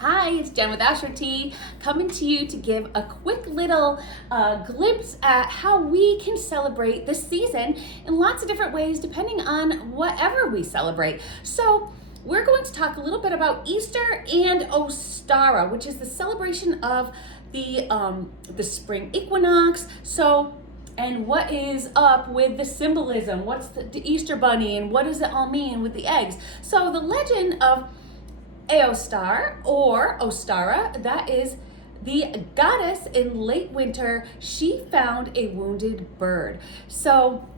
Hi, it's Jen with Asher Tea, coming to you to give a quick little glimpse at how we can celebrate this season in lots of different ways, depending on whatever we celebrate. So we're going to talk a little bit about Easter and Ostara, which is the celebration of the spring equinox. And what is up with the symbolism? What's the Easter bunny, and what does it all mean with the eggs? So the legend of Eostar or Ostara, that is the goddess in late winter. She found a wounded bird. So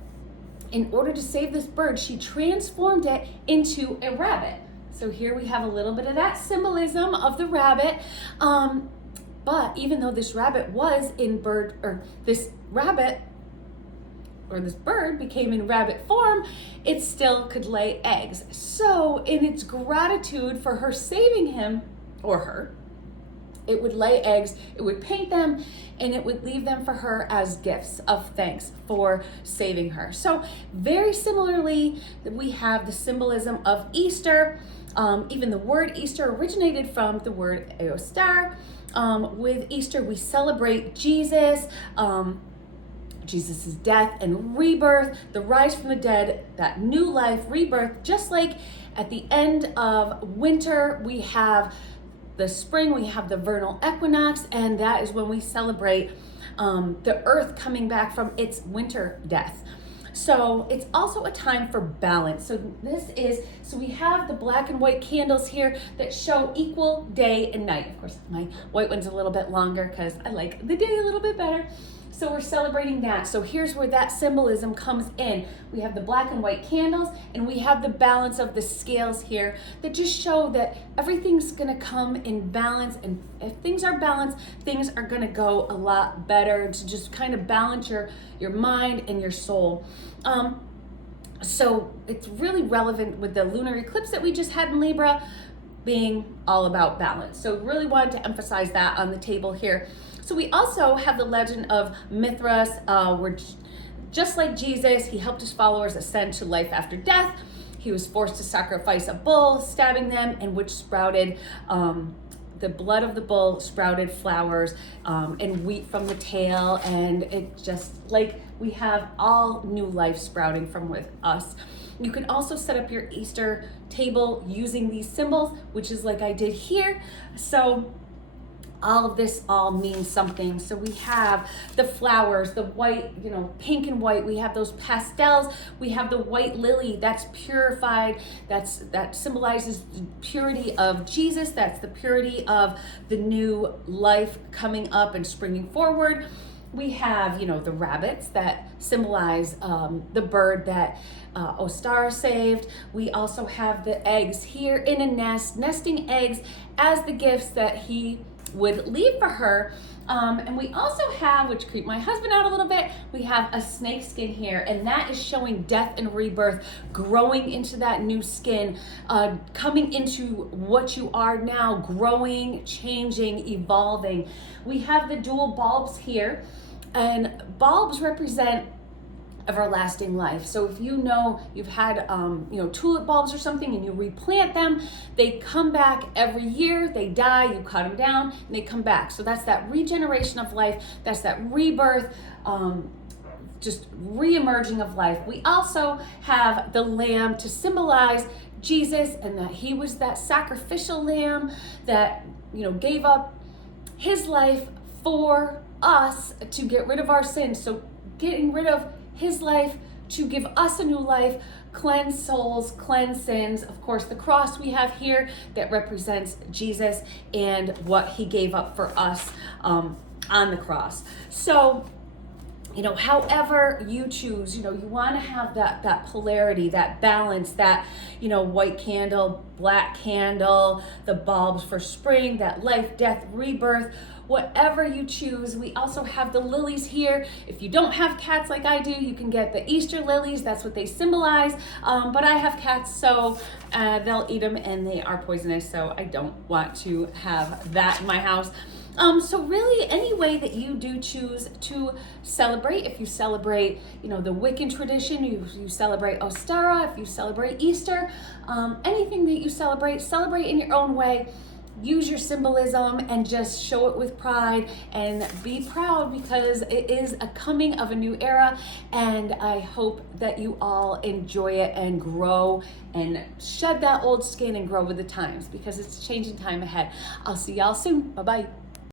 in order to save this bird, she transformed it into a rabbit. So here we have a little bit of that symbolism of the rabbit. But even though this rabbit was in bird, or this rabbit or this bird became in rabbit form, it still could lay eggs. So in its gratitude for her saving him or her, it would lay eggs, it would paint them, and it would leave them for her as gifts of thanks for saving her. So very similarly, we have the symbolism of Easter. Even the word Easter originated from the word Eostar. With Easter, we celebrate Jesus, Jesus' death and rebirth, the rise from the dead, that new life, rebirth. Just like at the end of winter, we have the spring, we have the vernal equinox, and that is when we celebrate the earth coming back from its winter death. So it's also a time for balance. So we have the black and white candles here that show equal day and night. Of course, my white one's a little bit longer because I like the day a little bit better. So we're celebrating that. So here's where that symbolism comes in. We have the black and white candles, and we have the balance of the scales here that just show that everything's gonna come in balance, and if things are balanced, things are gonna go a lot better, to just kind of balance your mind and your soul. So it's really relevant with the lunar eclipse that we just had in Libra being all about balance. So really wanted to emphasize that on the table here. So we also have the legend of Mithras, where just like Jesus, he helped his followers ascend to life after death. He was forced to sacrifice a bull, stabbing them, and which sprouted, the blood of the bull sprouted flowers and wheat from the tail, and it just like we have all new life sprouting from with us. You can also set up your Easter table using these symbols, which is like I did here. So all of this all means something. So we have the flowers, the white, pink and white. We have those pastels. We have the white lily that's purified. That symbolizes the purity of Jesus. That's the purity of the new life coming up and springing forward. We have, the rabbits that symbolize the bird that Ostara saved. We also have the eggs here in a nest, nesting eggs as the gifts that he would leave for her. And we also have, which creeped my husband out a little bit, we have a snake skin here, and that is showing death and rebirth, growing into that new skin, coming into what you are now, growing, changing, evolving. We have the dual bulbs here, and bulbs represent everlasting life. So if you've had tulip bulbs or something and you replant them, they come back every year. They die, you cut them down, and they come back. So that's that regeneration of life. That's that rebirth, just re-emerging of life. We also have the lamb to symbolize Jesus, and that he was that sacrificial lamb that gave up his life for us to get rid of our sins. So getting rid of his life to give us a new life, cleanse souls, cleanse sins. Of course, the cross we have here that represents Jesus and what he gave up for us on the cross. So, however you choose, you want to have that polarity, that balance, that, white candle, black candle, the bulbs for spring, that life, death, rebirth, whatever you choose. We also have the lilies here. If you don't have cats like I do, you can get the Easter lilies. That's what they symbolize. But I have cats, so they'll eat them, and they are poisonous, so I don't want to have that in my house. So really, any way that you do choose to celebrate, if you celebrate, the Wiccan tradition, you celebrate Ostara, if you celebrate Easter, anything that you celebrate in your own way. use your symbolism and just show it with pride and be proud, because it is a coming of a new era, and I hope that you all enjoy it and grow and shed that old skin and grow with the times, because it's a changing time ahead. I'll see y'all soon. Bye-bye.